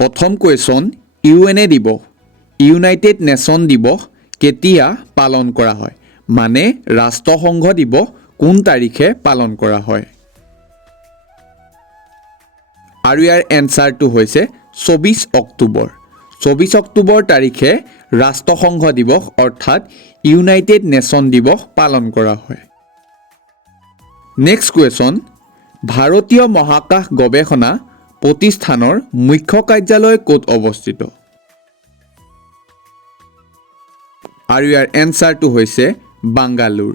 প্ৰথম কুৱেশ্যন ইউএনএ দিৱস United nation দিৱস কেতিয়া পালন কৰা হয় মানে ৰাষ্ট্ৰসংঘ দিৱস কোন তাৰিখে পালন কৰা হয় আৰু ইয়াৰ এনসাৰটো হৈছে 24 অক্টোবৰ 24 অক্টোবৰ তাৰিখে ৰাষ্ট্ৰসংঘ দিৱস অৰ্থাৎ ইউনাইটেড নেশ্যন দিৱস পালন কৰা হয় নেক্সট কুৱেশ্যন ভাৰতীয় মহাকাশ গৱেষণা প্ৰতিষ্ঠানৰ মুখ্য কাৰ্যালয় ক'ত অৱস্থিত আৰু ইয়াৰ এনসাৰটো হৈছে বাংগালোৰ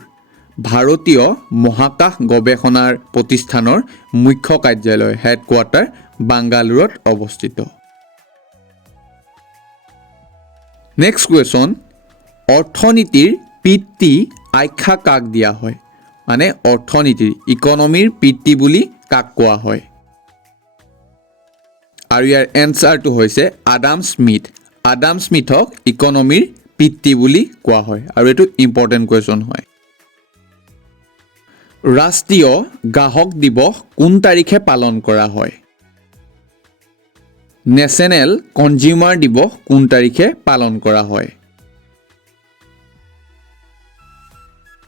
ভাৰতীয় মহাকাশ গৱেষণাৰ প্ৰতিষ্ঠানৰ মুখ্য কাৰ্যালয় হেডকোৱাৰ্টাৰ বাংগালোৰত অৱস্থিত নেক্সট কুৱেশ্যন অৰ্থনীতিৰ পিতৃ আখ্যা কাক দিয়া হয় মানে অৰ্থনীতিৰ ইকনমিৰ পিতৃ বুলি কাক কোৱা হয় আৰু ইয়াৰ এনসাৰটো হৈছে আডাম স্মিথক ইকনমিৰ পিতৃ বুলি কোৱা হয় আৰু এটো ইম্পৰ্টেন্ট কুৱেশ্যন হয় ৰাষ্ট্ৰীয় গ্ৰাহক দিৱস কোন তাৰিখে পালন কৰা হয় নেশ্যনেল কনজিউমাৰ দিৱস কোন তাৰিখে পালন কৰা হয়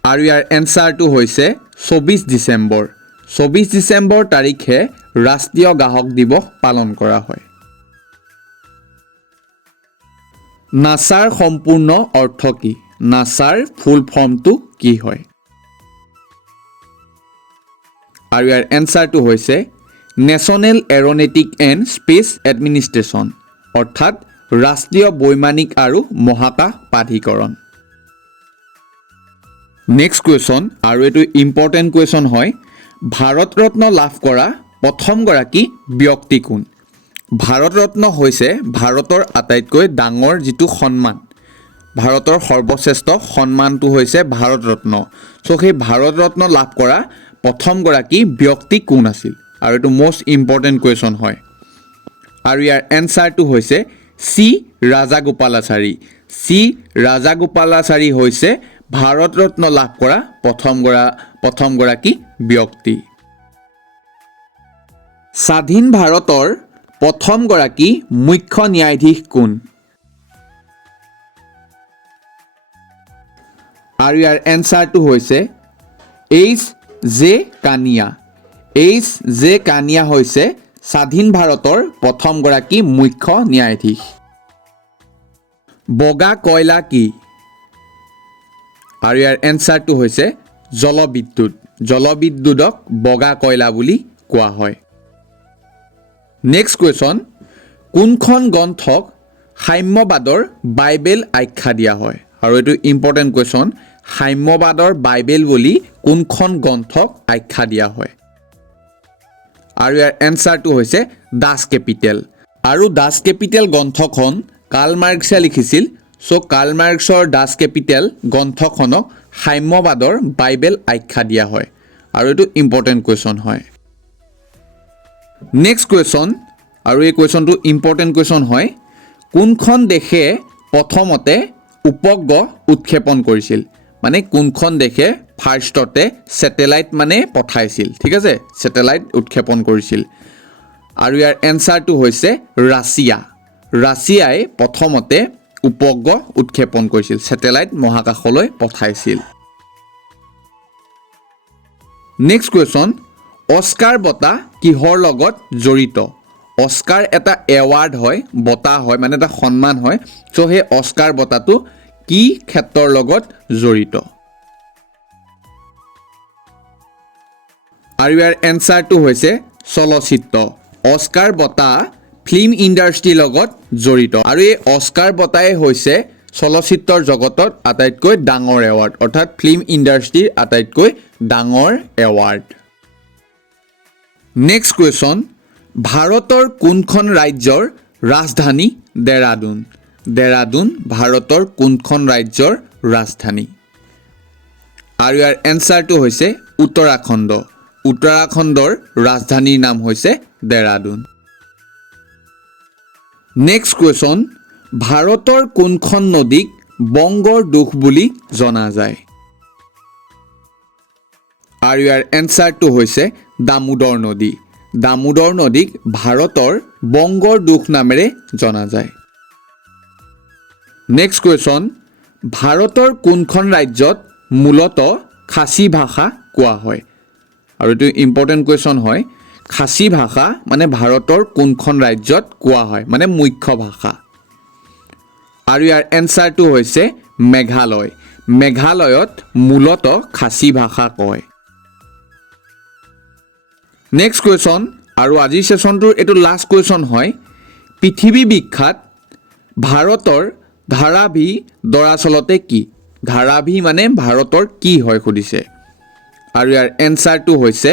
আৰু ইয়াৰ এনসাৰটো হৈছে 24 ডিচেম্বৰ তাৰিখে ৰাষ্ট্ৰীয় গ্ৰাহক দিৱস পালন কৰা হয় নাছাৰ সম্পূৰ্ণ অৰ্থ কি নাছাৰ ফুল ফৰ্মটো কি হয় আৰু ইয়াৰ এনসাৰটো হৈছে নেশ্যনেল এৰনেটিক এণ্ড স্পেচ এডমিনিষ্ট্ৰেশ্যন অৰ্থাৎ ৰাষ্ট্ৰীয় বৈমানিক আৰু মহাকাশ প্ৰাধিকৰণ নেক্সট কুৱেশ্যন আৰু এটো ইম্পৰ্টেন্ট কুৱেশ্যন হয় ভাৰত ৰত্ন লাভ কৰা প্ৰথমগৰাকী ব্যক্তি কোন ভাৰত ৰত্ন হৈছে ভাৰতৰ আটাইতকৈ ডাঙৰ যিটো সন্মান ভাৰতৰ সৰ্বশ্ৰেষ্ঠ সন্মানটো হৈছে ভাৰত ৰত্ন সো সেই ভাৰত ৰত্ন লাভ কৰা প্ৰথমগৰাকী ব্যক্তি কোন আছিল আৰু এটো মোষ্ট ইম্পৰ্টেন্ট কুৱেশ্যন হয় আৰু ইয়াৰ এনসাৰটো হৈছে চি ৰাজাগোপালাচাৰী হৈছে ভাৰত ৰত্ন লাভ কৰা প্ৰথমগৰাকী ব্যক্তি স্বাধীন ভাৰতৰ প্ৰথমগৰাকী মুখ্য ন্যায়াধীশ কোন আৰু ইয়াৰ এনসাৰটো হৈছে এইচ জে কানিয়া হৈছে স্বাধীন ভাৰতৰ প্ৰথমগৰাকী মুখ্য ন্যায়াধীশ বগা কয়লা কি আৰু ইয়াৰ এনসাৰটো হৈছে জলবিদ্যুৎক বগা কয়লা বুলি কোৱা হয় নেক্সট কুৱেশ্যন কোনখন গ্ৰন্থক সাম্যবাদৰ বাইবেল আখ্যা দিয়া হয় আৰু এটো ইম্পৰ্টেন্ট কুৱেশ্যন সাম্যবাদৰ বাইবেল বুলি কোনখন গ্ৰন্থক আখ্যা দিয়া হয় আৰু ইয়াৰ এনসাৰটো হৈছে দাস কেপিটেল আৰু দাস কেপিটেল গ্ৰন্থখন কাৰ্ল মাৰ্ক্সে লিখিছিল সো কাৰ্ল মাৰ্ক্সৰ দাস কেপিটেল গ্ৰন্থখনক সাম্যবাদৰ বাইবেল আখ্যা দিয়া হয় আৰু এটো ইম্পৰ্টেন্ট কুৱেশ্যন হয় নেক্সট কুৱেশ্যন আৰু এই কুৱেশ্যনটো ইম্পৰ্টেন্ট কুৱেশ্যন হয় কোনখন দেশে প্ৰথমতে উপগ্ৰহ উৎক্ষেপণ কৰিছিল মানে কোনখন দেশে ফাৰ্ষ্টতে স্যাটেলাইট মানে পঠাইছিল ঠিক আছে স্যাটেলাইট উৎক্ষেপণ কৰিছিল আৰু ইয়াৰ এনসাৰটো হৈছে ৰাছিয়াই প্ৰথমতে উপগ্ৰহ উৎক্ষেপণ কৰিছিল স্যাটেলাইট মহাকাশলৈ পঠাইছিল নেক্সট কুৱেশ্যন অস্কাৰ বঁটা কিহৰ লগত জড়িত অস্কাৰ এটা এৱাৰ্ড হয় বঁটা হয় মানে এটা সন্মান হয় সো হে অস্কাৰ বঁটাটো কি ক্ষেত্ৰৰ লগত জড়িত আৰু ইয়াৰ এনসাৰটো হৈছে চলচ্চিত্ৰ অস্কাৰ বঁটা ফিল্ম ইণ্ডাষ্ট্ৰীৰ লগত জড়িত আৰু এই অস্কাৰ বঁটাই হৈছে চলচ্চিত্ৰৰ জগতত আটাইতকৈ ডাঙৰ এৱাৰ্ড অৰ্থাৎ ফিল্ম ইণ্ডাষ্ট্ৰীৰ আটাইতকৈ ডাঙৰ এৱাৰ্ড নেক্সট কুৱেশ্যন ভাৰতৰ কোনখন ৰাজ্যৰ ৰাজধানী দেৰাদুন ভাৰতৰ কোনখন ৰাজ্যৰ ৰাজধানী আৰু ইয়াৰ এনসাৰটো হৈছে উত্তৰাখণ্ডৰ ৰাজধানীৰ নাম হৈছে দেৰাদুন নেক্সট কুৱেশ্যন ভাৰতৰ কোনখন নদীক বংগৰ দুখ বুলি জনা যায় আৰু ইয়াৰ এনসাৰটো হৈছে দামোদৰ নদী দামোদৰ নদীক ভাৰতৰ বংগৰ দুখ নামেৰে জনা যায়। নেক্সট কুৱেশ্যন, ভাৰতৰ কোনখন ৰাজ্যত মূলতঃ খাচী ভাষা কোৱা হয়? আৰু এইটো ইম্পৰ্টেণ্ট কুৱেশ্যন হয়। খাচী ভাষা মানে ভাৰতৰ কোনখন ৰাজ্যত কোৱা হয়, মানে মুখ্য ভাষা। আৰু ইয়াৰ এনচাৰটো হৈছে মেঘালয়। মেঘালয়ত মূলতঃ খাচী ভাষা কয়। নেক্সট কুৱেশ্যন, আৰু আজিৰ ছেশ্যনটোৰ এইটো লাষ্ট কুৱেশ্যন হয়। পৃথিৱী বিখ্যাত ভাৰতৰ ধাৰাভি দৰাচলতে কি? ধাৰাভি মানে ভাৰতৰ কি হয় সুধিছে। আৰু ইয়াৰ এনচাৰটো হৈছে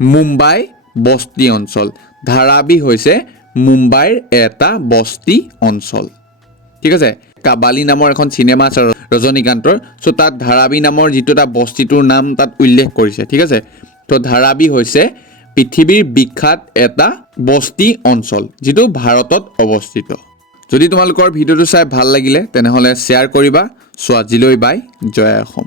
মুম্বাই বস্তি অঞ্চল। ধাৰাভি হৈছে মুম্বাইৰ এটা বস্তি অঞ্চল। ঠিক আছে, কাবালী নামৰ এখন চিনেমা আছে ৰজনীকান্তৰ। চ' তাত ধাৰাভি নামৰ যিটো এটা বস্তিটোৰ নাম তাত উল্লেখ কৰিছে। ঠিক আছে, তো ধাৰাভি হৈছে পৃথিৱীৰ বিখ্যাত এটা বস্তি অঞ্চল যিটো ভাৰতত অৱস্থিত। যদি তোমালোকৰ ভিডিঅ'টো চাই ভাল লাগিলে তেনেহ'লে শ্বেয়াৰ কৰিবা। চ' আজিলৈ বাই, জয় অসম।